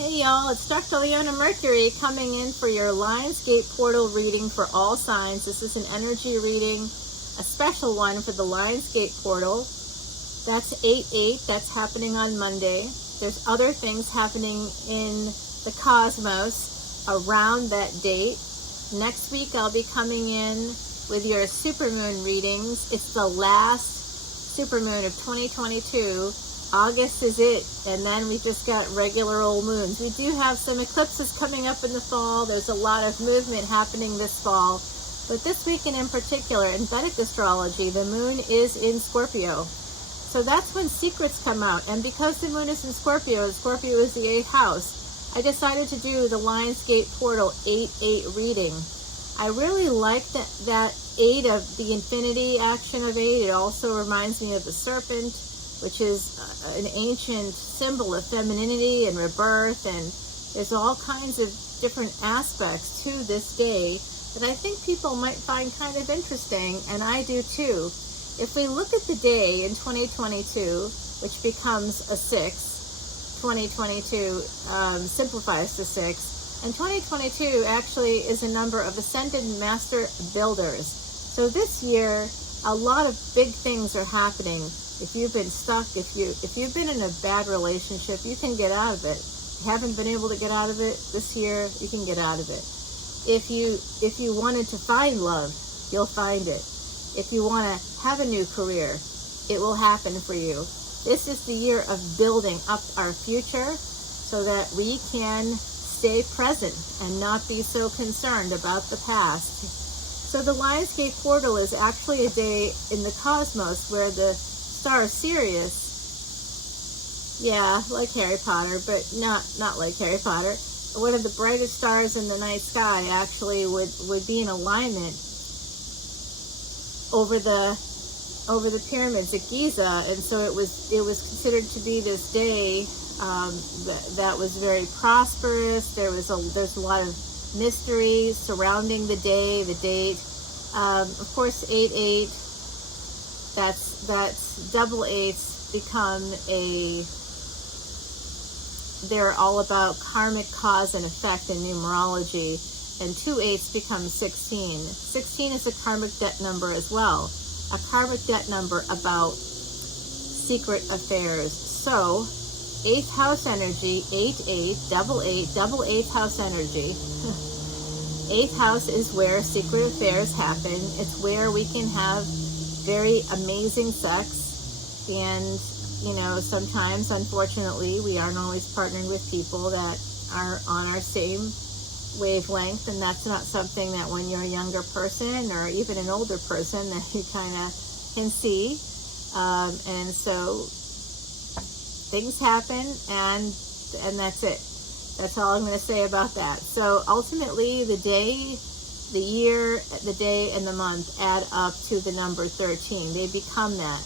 Hey y'all, it's Dr. Leona Mercury coming in for your Lionsgate portal reading for all signs. This is an energy reading, a special one for the Lionsgate portal. That's 8/8, that's happening on Monday. There's other things happening in the cosmos around that date. Next week I'll be coming in with your supermoon readings. It's the last supermoon of 2022. August is it, and then we just got regular old moons. We do have some eclipses coming up in the fall. There's a lot of movement happening this fall, but this weekend in particular, in Vedic astrology, the moon is in Scorpio. So that's when secrets come out, and because the moon is in Scorpio, and Scorpio is the 8th house, I decided to do the Lionsgate portal 8/8 reading. I really like that 8 of the infinity action of 8. It also reminds me of the serpent, which is an ancient symbol of femininity and rebirth, and there's all kinds of different aspects to this day that I think people might find kind of interesting, and I do too. If we look at the day in 2022, which becomes a 6, 2022 simplifies to 6, and 2022 actually is a number of ascendant master builders. So this year, a lot of big things are happening. If you've been stuck, if you've been in a bad relationship, you can get out of it. If you haven't been able to get out of it this year, you can get out of it. If you wanted to find love, you'll find it. If you want to have a new career, it will happen for you. This is the year of building up our future so that we can stay present and not be so concerned about the past. So the Lionsgate portal is actually a day in the cosmos where the star Sirius, yeah, like Harry Potter, but not like Harry Potter, one of the brightest stars in the night sky actually would be in alignment over the pyramids at Giza, and so it was considered to be this day that was very prosperous. There's a lot of mystery surrounding the day, the date. Of course, 8/8. That's double 8s become they're all about karmic cause and effect in numerology, and 2 8s become 16. 16 is a karmic debt number as well, a karmic debt number about secret affairs. So 8th house energy, 8/8, double 8th house energy. 8th house is where secret affairs happen. It's where we can have very amazing sex, and sometimes, unfortunately, we aren't always partnering with people that are on our same wavelength, and that's not something that when you're a younger person or even an older person that you kind of can see, and so things happen, and that's it. That's all I'm going to say about that. So ultimately, the day, the year, the day, and the month add up to the number 13. They become that.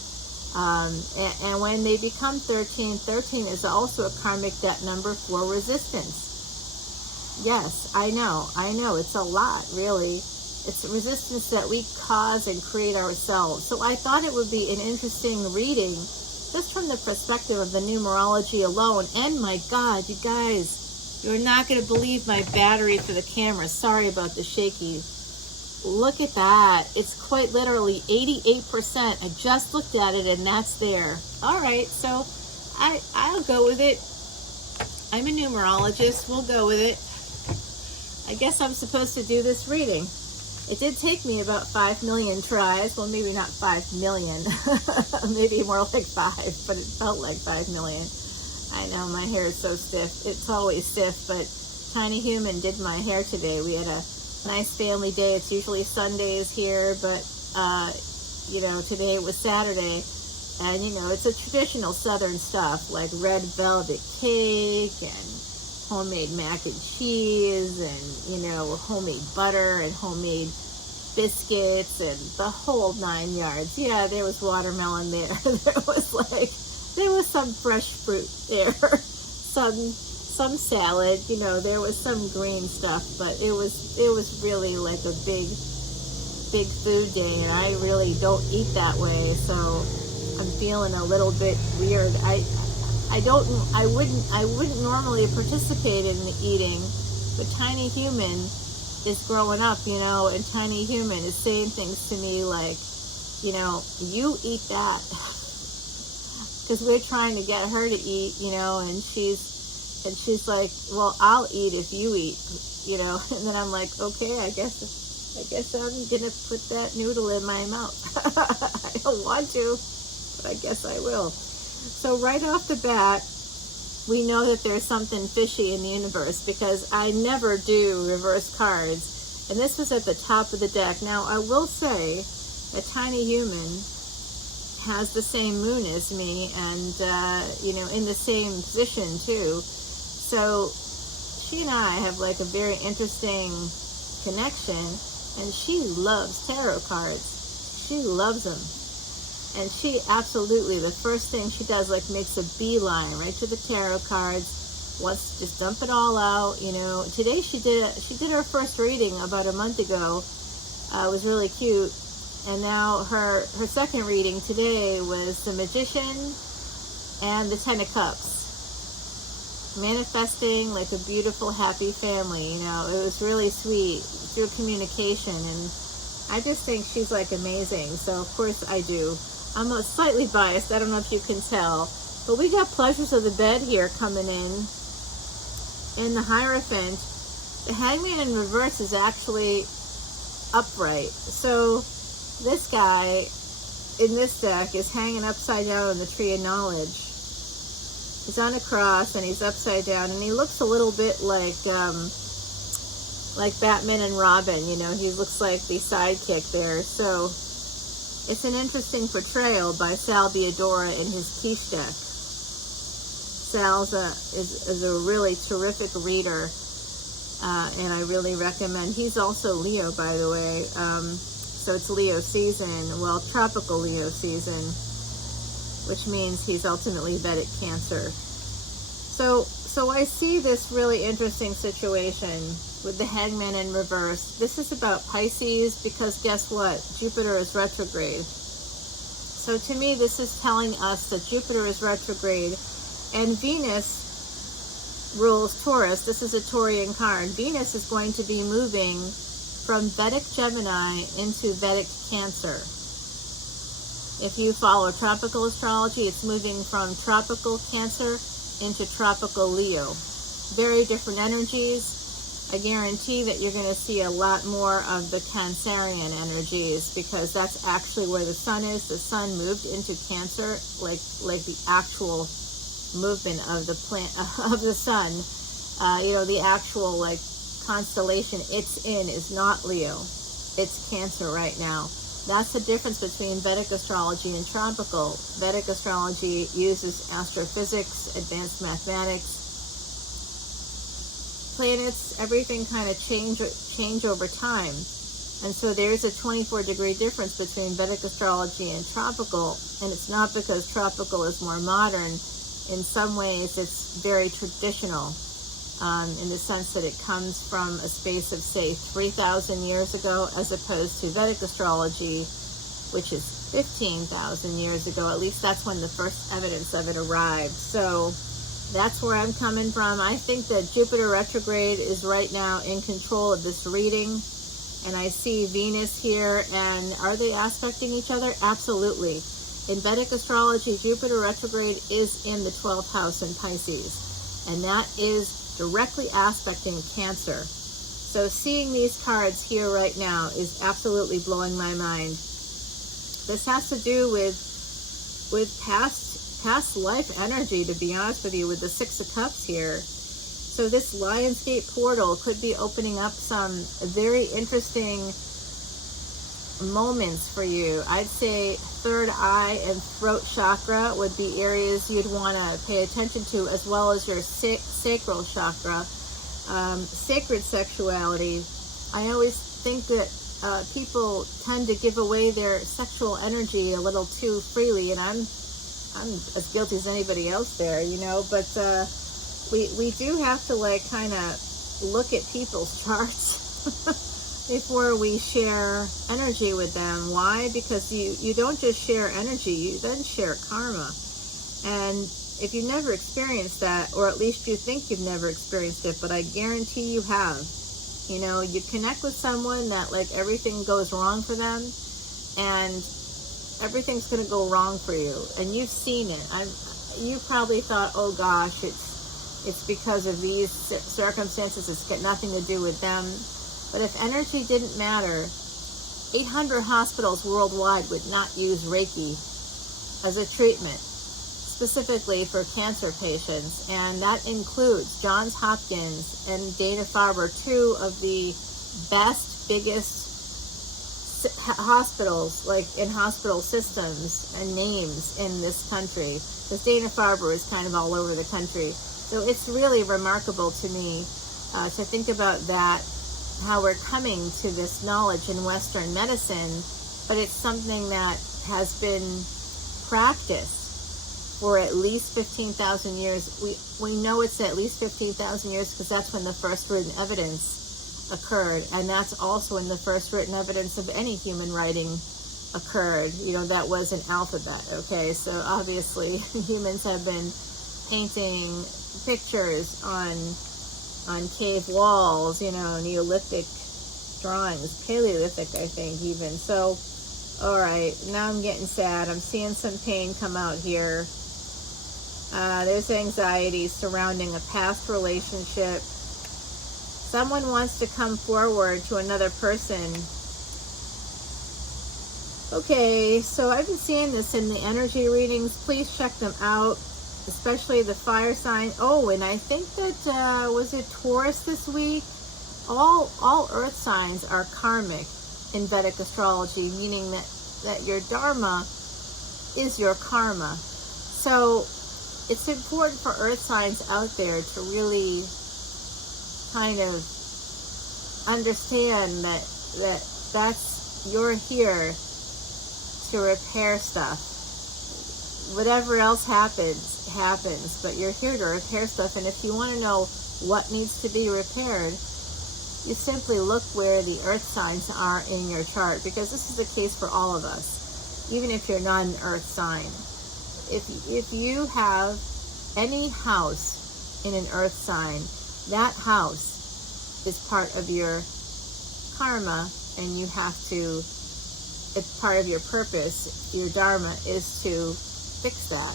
And when they become 13, 13 is also a karmic debt number for resistance. Yes, I know. It's a lot, really. It's resistance that we cause and create ourselves. So I thought it would be an interesting reading, just from the perspective of the numerology alone. And my God, you guys, you're not going to believe my battery for the camera. Sorry about the shaky. Look at that. It's quite literally 88%. I just looked at it and that's there. All right, so I'll go with it. I'm a numerologist. We'll go with it. I guess I'm supposed to do this reading. It did take me about 5 million tries. Well, maybe not 5 million. Maybe more like 5, but it felt like 5 million. I know, my hair is so stiff. It's always stiff, but Tiny Human did my hair today. We had a nice family day. It's usually Sundays here, but today it was Saturday, and it's a traditional Southern stuff like red velvet cake and homemade mac and cheese and homemade butter and homemade biscuits and the whole 9 yards. Yeah, there was watermelon there. There was some fresh fruit there, some salad, there was some green stuff, but it was really like a big food day, and I really don't eat that way, so I'm feeling a little bit weird. I wouldn't normally participate in the eating, but Tiny Human is growing up, and Tiny Human is saying things to me like, you eat that. Because we're trying to get her to eat, and she's like, well, I'll eat if you eat, and then I'm like, okay, I guess I'm gonna put that noodle in my mouth. I don't want to, but I guess I will. So right off the bat, we know that there's something fishy in the universe, because I never do reverse cards, and this was at the top of the deck. Now, I will say that Tiny Human has the same moon as me, and in the same position too. So she and I have like a very interesting connection, and she loves tarot cards. She loves them. And she absolutely, the first thing she does, like, makes a beeline right to the tarot cards, wants to just dump it all out. Today she did her first reading about a month ago. It was really cute. And now her second reading today was the Magician and the Ten of Cups. Manifesting like a beautiful, happy family. It was really sweet through communication. And I just think she's like amazing. So of course I do. I'm slightly biased. I don't know if you can tell. But we got Pleasures of the Bed here coming in. And the Hierophant. The Hangman in reverse is actually upright. So this guy in this deck is hanging upside down on the Tree of Knowledge. He's on a cross and he's upside down, and he looks a little bit like Batman and Robin. He looks like the sidekick there. So it's an interesting portrayal by Sal Biadora in his Quiche deck. Sal is a really terrific reader, and I really recommend. He's also Leo, by the way. So it's Leo season, well, tropical Leo season, which means he's ultimately Vedic Cancer. So I see this really interesting situation with the Hangman in reverse. This is about Pisces, because guess what? Jupiter is retrograde. So to me, this is telling us that Jupiter is retrograde, and Venus rules Taurus. This is a Taurian card. Venus is going to be moving from Vedic Gemini into Vedic Cancer. If you follow tropical astrology, it's moving from tropical Cancer into tropical Leo. Very different energies. I guarantee that you're going to see a lot more of the Cancerian energies, because that's actually where the sun is. The sun moved into Cancer, like the actual movement of the of the sun. The actual constellation it's in is not Leo. It's Cancer right now. That's the difference between Vedic astrology and tropical. Vedic astrology uses astrophysics, advanced mathematics. Planets, everything kind of change over time. And so there's a 24-degree difference between Vedic astrology and tropical. And it's not because tropical is more modern. In some ways, it's very traditional. In the sense that it comes from a space of, say, 3,000 years ago, as opposed to Vedic astrology, which is 15,000 years ago. At least that's when the first evidence of it arrived. So that's where I'm coming from. I think that Jupiter retrograde is right now in control of this reading. And I see Venus here. And are they aspecting each other? Absolutely. In Vedic astrology, Jupiter retrograde is in the 12th house in Pisces. And that is directly aspecting Cancer. So seeing these cards here right now is absolutely blowing my mind. This has to do with past life energy, to be honest with you, with the Six of Cups here. So this Lionsgate portal could be opening up some very interesting moments for you. I'd say third eye and throat chakra would be areas you'd want to pay attention to, as well as your sacral chakra. Sacred sexuality. I always think that people tend to give away their sexual energy a little too freely, and I'm as guilty as anybody else there, but we do have to kind of look at people's charts before we share energy with them. Why? Because you don't just share energy, you then share karma. And if you've never experienced that, or at least you think you've never experienced it, but I guarantee you have. You know, you connect with someone that like everything goes wrong for them, and everything's going to go wrong for you, and you've seen it. You probably thought, oh gosh, it's because of these circumstances, it's got nothing to do with them. But if energy didn't matter, 800 hospitals worldwide would not use Reiki as a treatment, specifically for cancer patients, and that includes Johns Hopkins and Dana-Farber, two of the best, biggest hospitals, like in hospital systems and names in this country, because Dana-Farber is kind of all over the country. So it's really remarkable to me to think about that, how we're coming to this knowledge in Western medicine, but it's something that has been practiced for at least 15,000 years. We know it's at least 15,000 years because that's when the first written evidence occurred, and that's also when the first written evidence of any human writing occurred. You know, that was an alphabet, okay? So obviously humans have been painting pictures on cave walls, you know, Neolithic drawings, Paleolithic, I think, even. So, all right, now I'm getting sad. I'm seeing some pain come out here. There's anxiety surrounding a past relationship. Someone wants to come forward to another person. Okay, so I've been seeing this in the energy readings. Please check them out, especially the fire sign. Oh, and I think that, was it Taurus this week? All earth signs are karmic in Vedic astrology, meaning that your dharma is your karma. So it's important for earth signs out there to really kind of understand that's you're here to repair stuff. Whatever else happens, but you're here to repair stuff. And if you want to know what needs to be repaired, you simply look where the earth signs are in your chart, because this is the case for all of us, even if you're not an earth sign. If you have any house in an earth sign, that house is part of your karma, and you have to, it's part of your purpose. Your dharma is to fix that.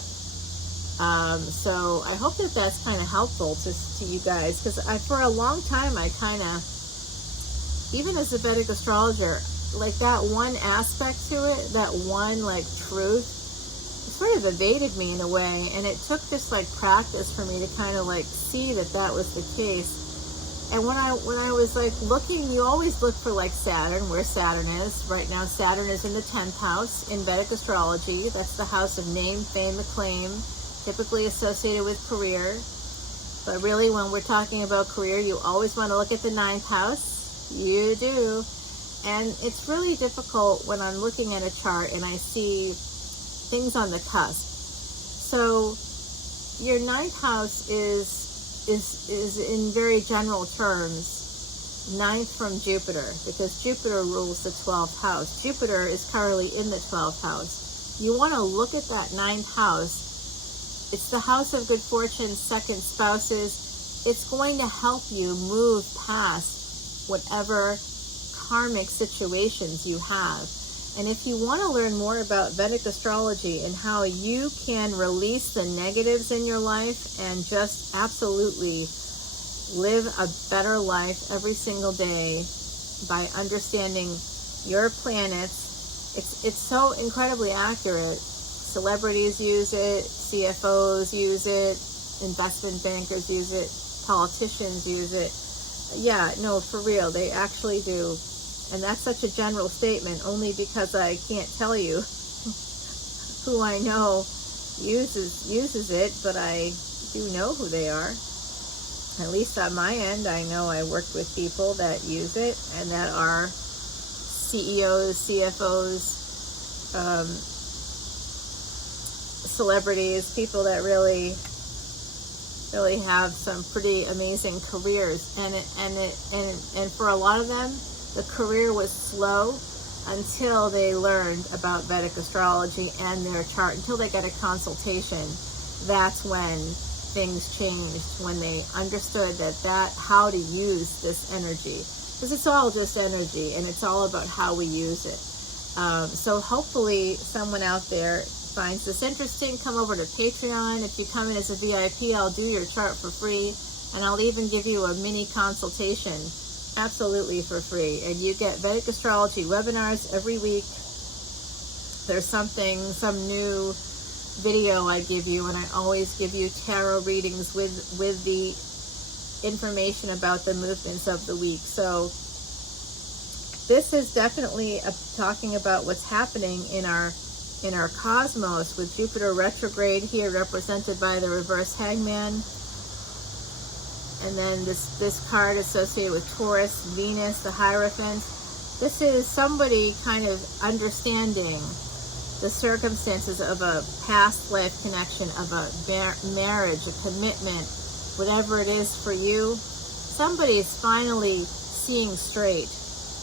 So I hope that that's kind of helpful to you guys, because for a long time I kind of, even as a Vedic astrologer, like that one aspect to it, that one like truth, sort of evaded me in a way, and it took just like practice for me to kind of like see that was the case. And when I was like looking, you always look for like Saturn, where Saturn is. Right now Saturn is in the 10th house in Vedic astrology. That's the house of name, fame, acclaim, typically associated with career. But really, when we're talking about career, you always want to look at the 9th house. You do. And it's really difficult when I'm looking at a chart and I see things on the cusp. So your 9th house is in very general terms 9th from Jupiter, because Jupiter rules the 12th house. Jupiter is currently in the 12th house. You want to look at that 9th house. It's the house of good fortune, second spouses. It's going to help you move past whatever karmic situations you have. And if you want to learn more about Vedic astrology and how you can release the negatives in your life and just absolutely live a better life every single day by understanding your planets, it's so incredibly accurate. Celebrities use it, CFOs use it, investment bankers use it, politicians use it. Yeah, no, for real, they actually do. And that's such a general statement, only because I can't tell you who I know uses it, but I do know who they are. At least on my end, I know I worked with people that use it and that are CEOs, CFOs, celebrities, people that really have some pretty amazing careers. And for a lot of them, the career was slow until they learned about Vedic astrology and their chart, until they got a consultation. that's when things changed, when they understood that how to use this energy, because it's all just energy and it's all about how we use it. So hopefully someone out there finds this interesting. Come over to Patreon. If you come in as a VIP, I'll do your chart for free, and I'll even give you a mini consultation absolutely for free. And you get Vedic astrology webinars every week. There's some new video I give you, and I always give you tarot readings with the information about the movements of the week. So this is definitely talking about what's happening in our cosmos, with Jupiter retrograde here represented by the reverse hangman, and then this card associated with Taurus, Venus, the Hierophant. This is somebody kind of understanding the circumstances of a past life connection, of a marriage, a commitment, whatever it is for you. Somebody's finally seeing straight.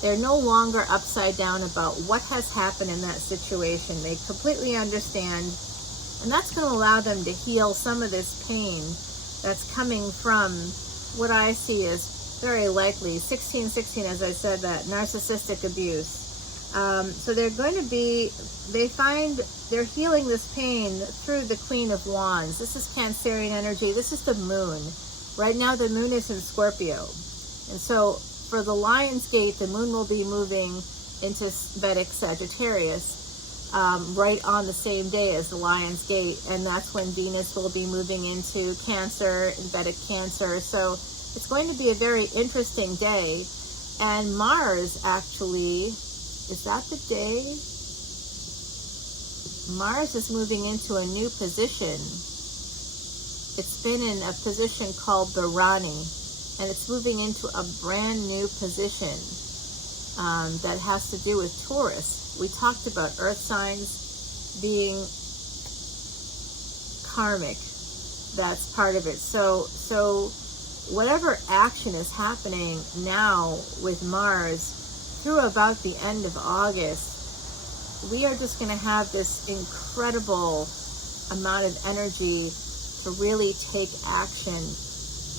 They're no longer upside down about what has happened in that situation. They completely understand, and that's going to allow them to heal some of this pain that's coming from what I see as very likely 1616, as I said, that narcissistic abuse. So they're healing this pain through the Queen of Wands. This is Cancerian energy. This is the moon. Right now the moon is in Scorpio. And so for the Lion's Gate, the moon will be moving into Vedic Sagittarius right on the same day as the Lion's Gate. And that's when Venus will be moving into Cancer, Vedic Cancer. So it's going to be a very interesting day. And Mars actually, is that the day? Mars is moving into a new position. It's been in a position called the Rani, and it's moving into a brand new position that has to do with Taurus. We talked about earth signs being karmic. That's part of it. So whatever action is happening now with Mars through about the end of August, we are just going to have this incredible amount of energy to really take action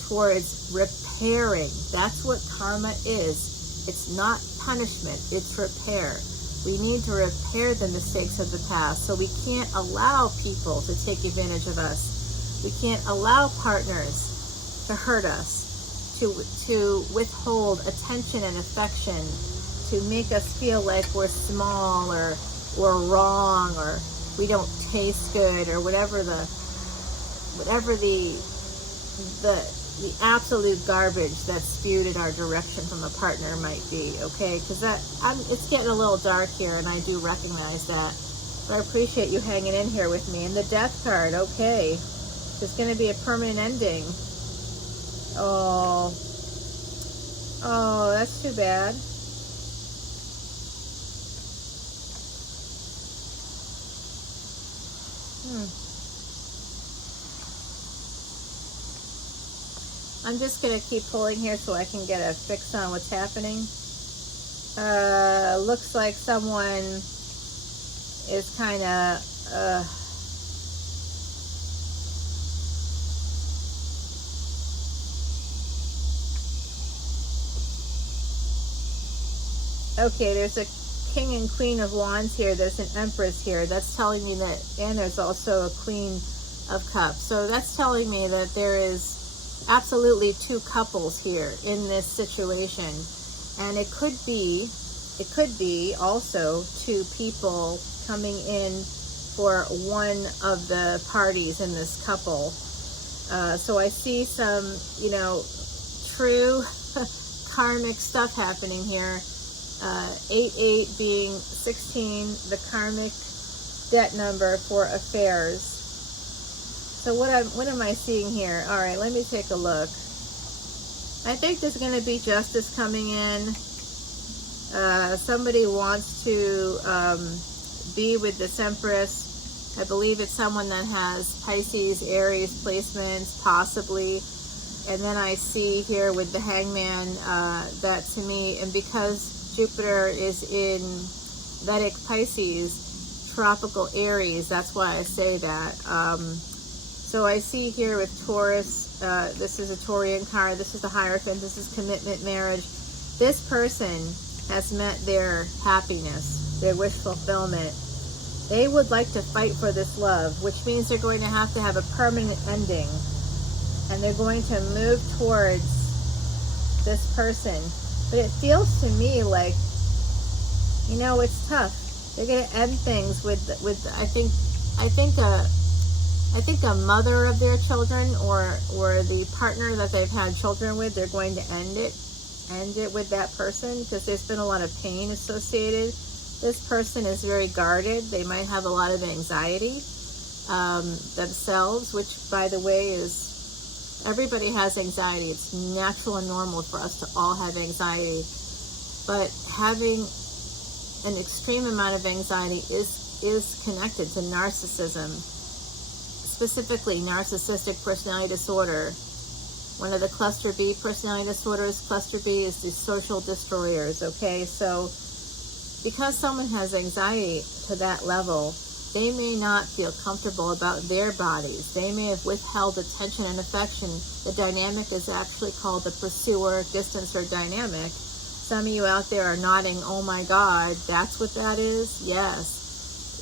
towards repairing. That's what karma is. It's not punishment, it's repair. We need to repair the mistakes of the past. So we can't allow people to take advantage of us. We can't allow partners to hurt us, to withhold attention and affection, to make us feel like we're small or wrong, or we don't taste good, or whatever the absolute garbage that's spewed in our direction from a partner might be. Okay, because it's getting a little dark here, and I do recognize that. But I appreciate you hanging in here with me. And the Death card, okay, there's going to be a permanent ending. Oh, that's too bad. I'm just going to keep pulling here so I can get a fix on what's happening. Looks like someone is kind of... Okay, there's a King and Queen of Wands here. There's an Empress here. That's telling me that, and there's also a Queen of Cups. So that's telling me that there is absolutely two couples here in this situation. And it could be also two people coming in for one of the parties in this couple. So I see some, true karmic stuff happening here. 88 being 16, the karmic debt number for affairs. So what am I seeing here? All right, let me take a look. I think there's going to be justice coming in. Somebody wants to be with this Empress. I believe it's someone that has Pisces, Aries placements, possibly. And then I see here with the Hangman, that to me, and because Jupiter is in Vedic Pisces, tropical Aries, that's why I say that. So I see here with Taurus, this is a Taurian card, this is the Hierophant, this is commitment, marriage. This person has met their happiness, their wish fulfillment. They would like to fight for this love, which means they're going to have a permanent ending. And they're going to move towards this person. But it feels to me like, you know, it's tough. They're going to end things with I think a mother of their children or the partner that they've had children with, they're going to end it with that person, because there's been a lot of pain associated. This person is very guarded. They might have a lot of anxiety themselves, which, by the way, is, everybody has anxiety. It's natural and normal for us to all have anxiety. But having an extreme amount of anxiety is connected to narcissism, specifically narcissistic personality disorder. One of the cluster B personality disorders, cluster B, is the social destroyers, okay? So because someone has anxiety to that level, they may not feel comfortable about their bodies. They may have withheld attention and affection. The dynamic is actually called the pursuer, distancer dynamic. Some of you out there are nodding, oh my God, that's what that is? Yes.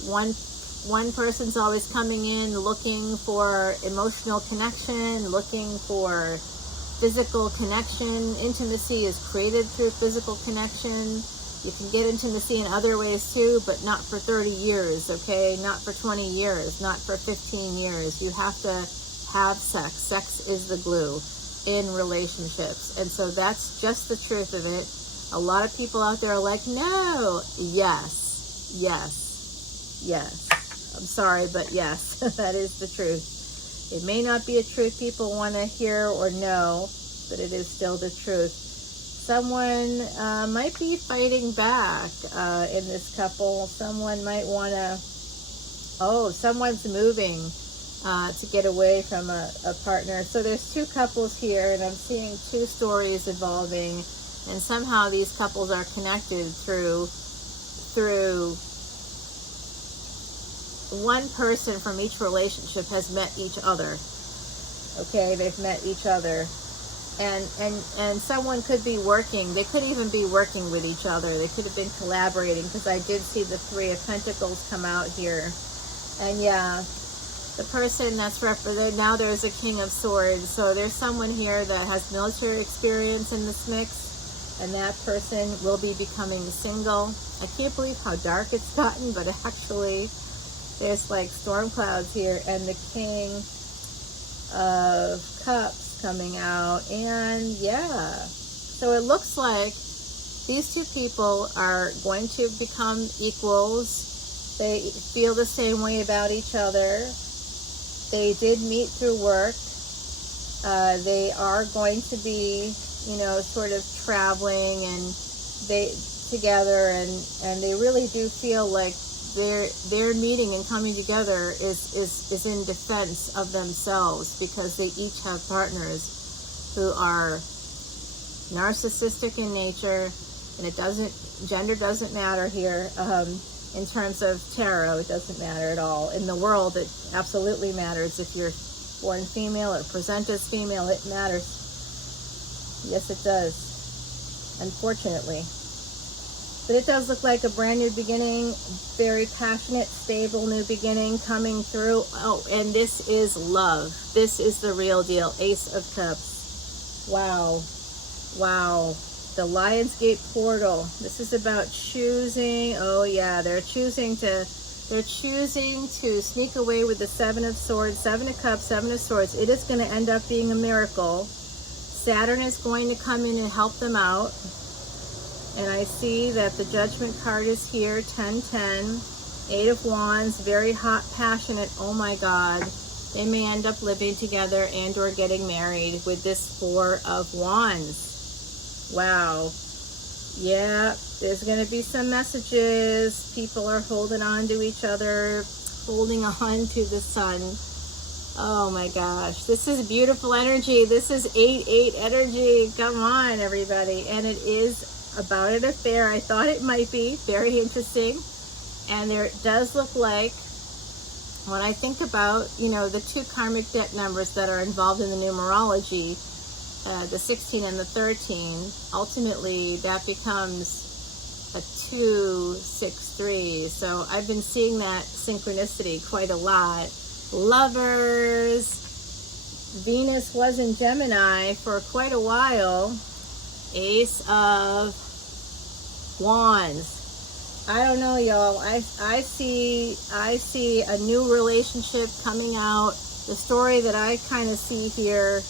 One person's always coming in looking for emotional connection, looking for physical connection. Intimacy is created through physical connection. You can get intimacy in other ways too, but not for 30 years, okay? Not for 20 years, not for 15 years. You have to have sex. Sex is the glue in relationships. And so that's just the truth of it. A lot of people out there are like, no, yes, yes, yes. I'm sorry, but yes, that is the truth. It may not be a truth people want to hear or know, but it is still the truth. Someone might be fighting back in this couple. Someone might want to, someone's moving to get away from a partner. So there's two couples here, and I'm seeing two stories evolving, and somehow these couples are connected through one person from each relationship has met each other. Okay, they've met each other. And someone could be working, they could even be working with each other. They could have been collaborating, because I did see the Three of Pentacles come out here. And yeah, the person that's represented, now there's a King of Swords. So there's someone here that has military experience in this mix, and that person will be becoming single. I can't believe how dark it's gotten, but actually there's like storm clouds here, and the King of Cups coming out. And yeah, so it looks like these two people are going to become equals. They feel the same way about each other. They did meet through work. They are going to be, sort of traveling and they together, and they really do feel like their meeting and coming together is in defense of themselves, because they each have partners who are narcissistic in nature, and gender doesn't matter here. In terms of tarot, it doesn't matter at all. In the world, it absolutely matters. If you're born female or present as female, it matters. Yes, it does, unfortunately. But it does look like a brand new beginning, very passionate, stable new beginning coming through. Oh, and this is love. This is the real deal. Ace of Cups. Wow. Wow. The Lionsgate portal. This is about choosing. Oh yeah, they're choosing to sneak away with the Seven of Swords, Seven of Cups, Seven of Swords. It is going to end up being a miracle. Saturn is going to come in and help them out. And I see that the Judgment card is here, 10-10, 8 of Wands, very hot, passionate. Oh my God. They may end up living together and or getting married with this 4 of Wands. Wow. Yeah, there's going to be some messages. People are holding on to each other, holding on to the sun. Oh my gosh. This is beautiful energy. This is 8-8 energy. Come on, everybody. And it is about an affair. I thought it might be very interesting, and there does look like when I think about, you know, the two karmic debt numbers that are involved in the numerology, the 16 and the 13, ultimately that becomes a 263. So I've been seeing that synchronicity quite a lot. Lovers, Venus was in Gemini for quite a while. Ace of Wands. I don't know, y'all. I see a new relationship coming out. The story that I kind of see here,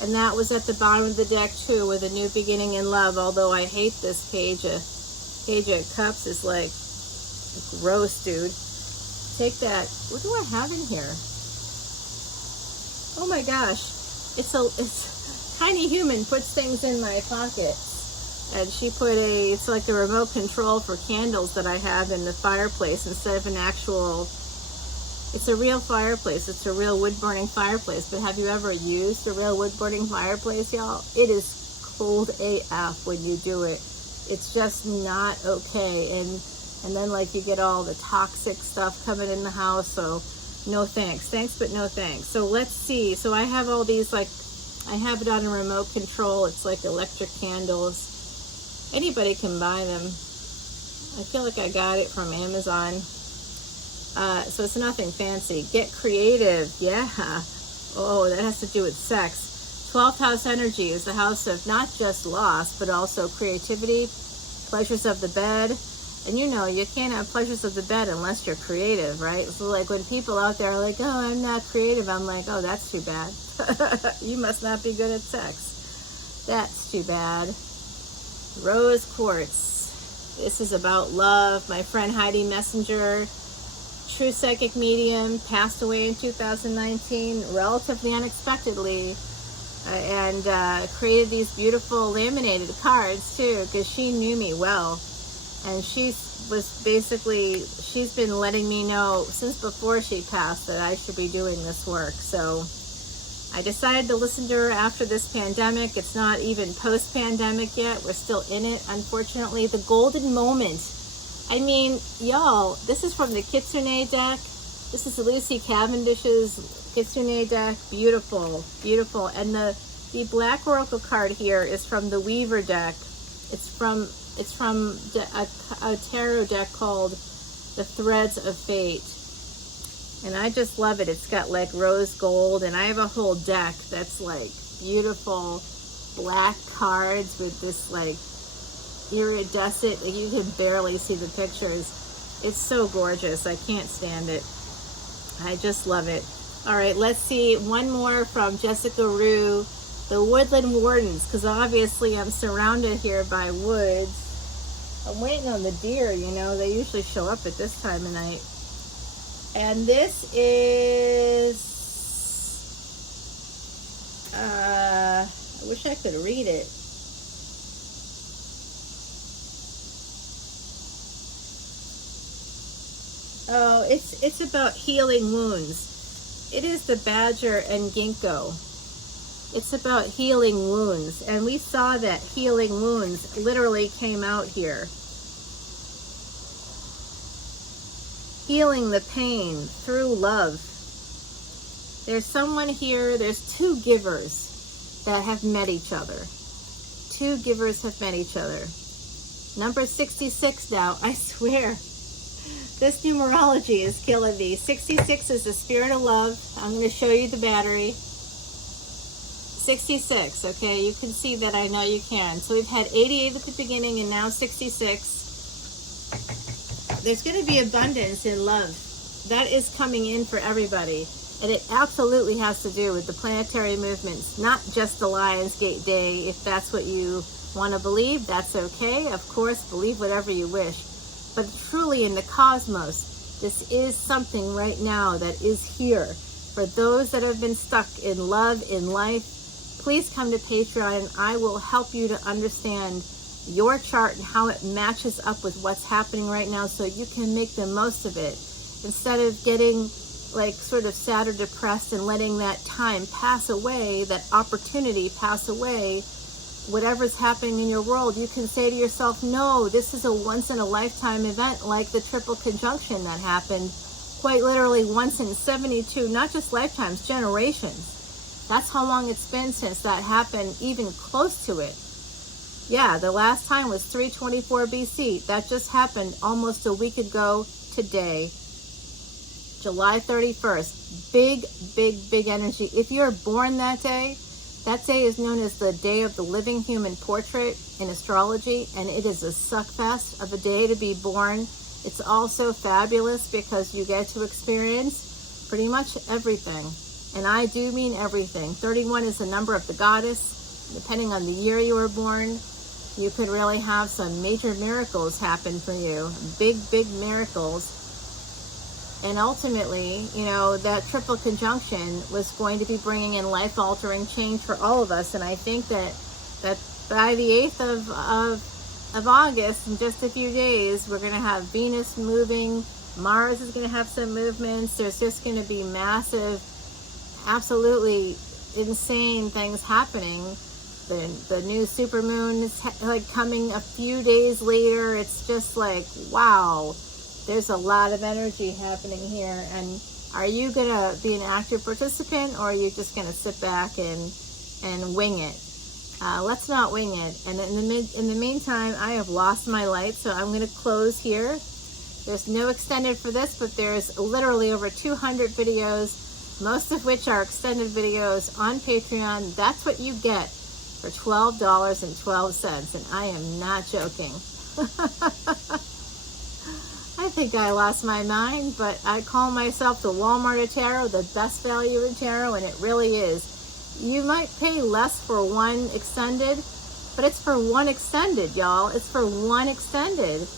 and that was at the bottom of the deck too, with a new beginning in love. Although I hate this page of cups, is like gross, dude. Take that. What do I have in here? Oh my gosh, it's tiny human puts things in my pocket. And she put it's like the remote control for candles that I have in the fireplace instead of an actual, it's a real fireplace. It's a real wood burning fireplace. But have you ever used a real wood burning fireplace, y'all? It is cold AF when you do it. It's just not okay. And then like you get all the toxic stuff coming in the house. So no thanks. Thanks, but no thanks. So let's see. So I have all these, like, I have it on a remote control. It's like electric candles. Anybody can buy them. I feel like I got it from Amazon. So it's nothing fancy. Get creative. Yeah. Oh, that has to do with sex. 12th house energy is the house of not just loss, but also creativity, pleasures of the bed. And you know, you can't have pleasures of the bed unless you're creative, right? So like when people out there are like, oh, I'm not creative, I'm like, oh, that's too bad. You must not be good at sex. That's too bad. Rose quartz. This is about love. My friend Heidi Messenger, true psychic medium, passed away in 2019, relatively unexpectedly, and created these beautiful laminated cards too, because she knew me well. And she's been letting me know since before she passed that I should be doing this work. So I decided to listen to her after this pandemic. It's not even post-pandemic yet. We're still in it, unfortunately. The golden moment. I mean, y'all, this is from the Kitsune deck. This is Lucy Cavendish's Kitsune deck. Beautiful, beautiful. And the Black Oracle card here is from the Weaver deck. It's from a tarot deck called The Threads of Fate. And I just love it. It's got like rose gold, and I have a whole deck that's like beautiful black cards with this like iridescent, like you can barely see the pictures. It's so gorgeous. I can't stand it. I just love it. All right, let's see one more from Jessica Rue, the Woodland Wardens, because obviously I'm surrounded here by woods. I'm waiting on the deer, you know, they usually show up at this time of night. And this is, I wish I could read it. Oh, it's about healing wounds. It is the badger and ginkgo. It's about healing wounds. And we saw that healing wounds literally came out here. Healing the pain through love. There's someone here, there's two givers that have met each other. Two givers have met each other. Number 66 now, I swear. This numerology is killing me. 66 is the spirit of love. I'm going to show you the battery. 66, okay? You can see that, I know you can. So we've had 88 at the beginning and now 66. There's going to be abundance in love. That is coming in for everybody. And it absolutely has to do with the planetary movements, not just the Lionsgate Day. If that's what you want to believe, that's okay. Of course, believe whatever you wish. But truly in the cosmos, this is something right now that is here. For those that have been stuck in love, in life, please come to Patreon and I will help you to understand your chart and how it matches up with what's happening right now so you can make the most of it. Instead of getting like sort of sad or depressed and letting that time pass away, that opportunity pass away, whatever's happening in your world, you can say to yourself, no, this is a once in a lifetime event like the triple conjunction that happened quite literally once in 72, not just lifetimes, generations. That's how long it's been since that happened, even close to it. Yeah, the last time was 324 BC. That just happened almost a week ago today, July 31st. Big, big, big energy. If you're born that day is known as the day of the living human portrait in astrology, and it is a suckfest of a day to be born. It's also fabulous because you get to experience pretty much everything. And I do mean everything. 31 is the number of the goddess. Depending on the year you were born, you could really have some major miracles happen for you. Big, big miracles. And ultimately, you know, that triple conjunction was going to be bringing in life-altering change for all of us. And I think that by the 8th of August, in just a few days, we're going to have Venus moving. Mars is going to have some movements. There's just going to be massive, absolutely insane things happening. The new supermoon is like coming a few days later. It's just like, wow, there's a lot of energy happening here. And are you gonna be an active participant, or are you just gonna sit back and wing it? Let's not wing it. And in the meantime, I have lost my light, so I'm gonna close here. There's no extended for this, but there's literally over 200 videos, most of which are extended videos on Patreon. That's what you get for $12.12, and I am not joking. I think I lost my mind, but I call myself the Walmart of Tarot, the best value in tarot, and it really is. You might pay less for one extended, but it's for one extended, y'all. It's for one extended.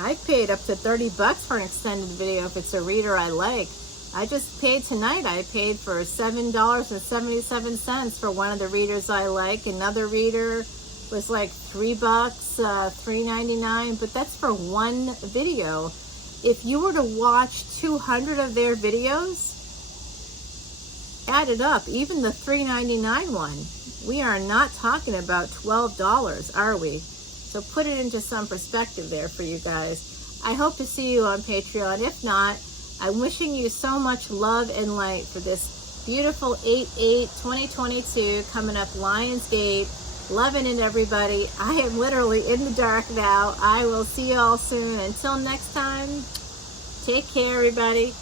I paid up to $30 for an extended video if it's a reader I like. I just paid tonight. I paid for $7.77 for one of the readers I like. Another reader was like $3, $3.99, but that's for one video. If you were to watch 200 of their videos, add it up, even the $3.99 one, we are not talking about $12, are we? So put it into some perspective there for you guys. I hope to see you on Patreon. If not, I'm wishing you so much love and light for this beautiful 8/8/2022 coming up Lionsgate. Loving it, everybody. I am literally in the dark now. I will see you all soon. Until next time, take care, everybody.